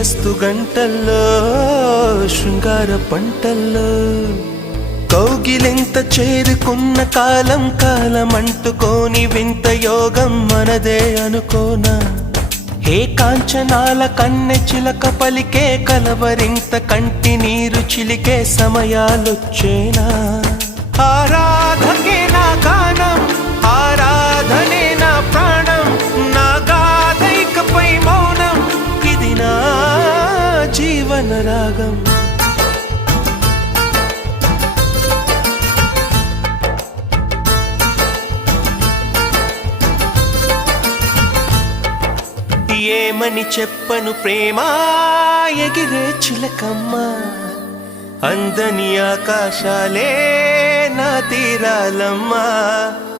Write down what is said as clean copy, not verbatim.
శ్రీరస్తు గంటల్లో శృంగార పంటల్లో కౌగిలింత చేరుకున్న కాలం కాలం అంటుకోని వింత యోగం మనదే అనుకోనా హే కాంచనాల కన్నె చిలక పలికే కలవరింత కంటి నీరు చిలికే సమయాలొచ్చేనా ఆరాధకే నా గానం ఆరాధనే నా ప్రాణం నా గాథైకపై మౌనం ఇది నా జీవన రాగం ఏమని చెప్పను ప్రేమ ఎగిరే చిలకమ్మ అందని ఆకాశాలే నా తీరాలమ్మా